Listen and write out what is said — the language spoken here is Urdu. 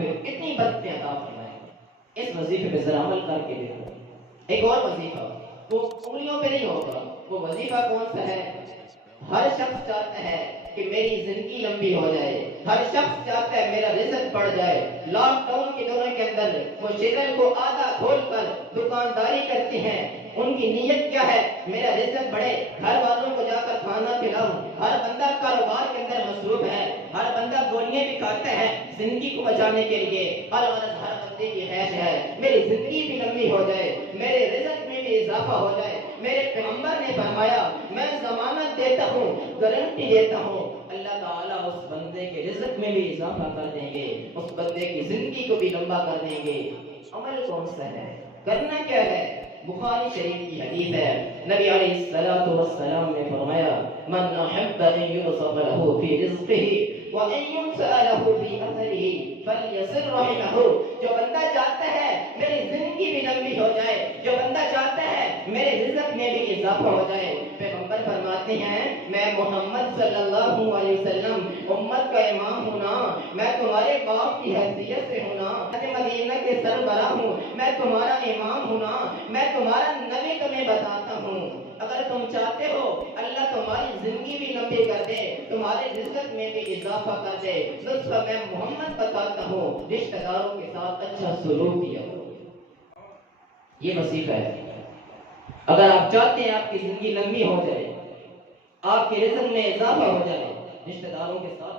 پہ کتنی برکتیں عطا فرمائے گا۔ اس وظیفے پہ ذرا عمل کر کے دیکھو۔ ایک اور وظیفہ وہ انگلیوں پہ نہیں ہوگا، وہ وظیفہ کون سا ہے؟ ہر شخص چاہتا ہے کہ میری زندگی لمبی ہو جائے، ہر شخص چاہتا ہے میرا رزق بڑھ جائے۔ لاک ڈاؤن کے دوروں کے اندر وہ شیطان کو آدھا کھول کر دکانداری کرتے ہیں، ان کی نیت کیا ہے؟ میرا رزق بڑھے، گھر والوں کو جا کر کھانا کھلاؤں۔ ہر بندہ کاروبار کے اندر مصروف ہے، ہر بندہ گولیاں بھی کھاتا ہے زندگی کو بچانے کے لیے۔ ہر بندے کی خواہش ہے میری زندگی بھی لمبی ہو جائے، میرے رزق میں بھی اضافہ ہو جائے۔ میرے پیغمبر نے فرمایا میں ضمانت دیتا ہوں، گارنٹی دیتا ہوں، اللہ تعالیٰ اس بندے کے رزق میں بھی اضافہ کر دیں گے، اس بندے کی زندگی کو بھی لمبا کر دیں گے۔ عمل کون سا ہے؟ کرنا کیا ہے؟ بخاری شریف کی حدیث ہے، نبی علیہ الصلوۃ والسلام نے فرمایا من احب ان يبسط له في رزقه وان ينسأ له في اثره فليصل رحمه۔ جو بندہ چاہتا ہے میری زندگی بھی لمبی ہو جائے، جو بندہ چاہتا ہے میرے رزق میں بھی اضافہ ہو جائے، پیغمبر فرماتے ہیں میں محمد صلی اللہ علیہ وسلم امت کا امام ہوں نا، میں تمہارے باپ کی حیثیت سے ہوں نا، مدینہ کے سربراہ ہوں، میں تمہارا امام ہوں نا، میں تمہارا نبی تمہیں بتاتا ہوں۔ اگر تم چاہتے ہو اللہ تمہاری زندگی بھی لمبی کر دے، تمہارے رزق میں بھی اضافہ کر دے، نسخہ میں محمد بتاتا ہوں رشتہ داروں کے ساتھ اچھا سلوک کیا کرو۔ یہ وظیفہ ہے۔ اگر آپ چاہتے ہیں آپ کی زندگی لمبی ہو جائے، آپ کے رزق میں اضافہ ہو جائے، رشتہ داروں کے ساتھ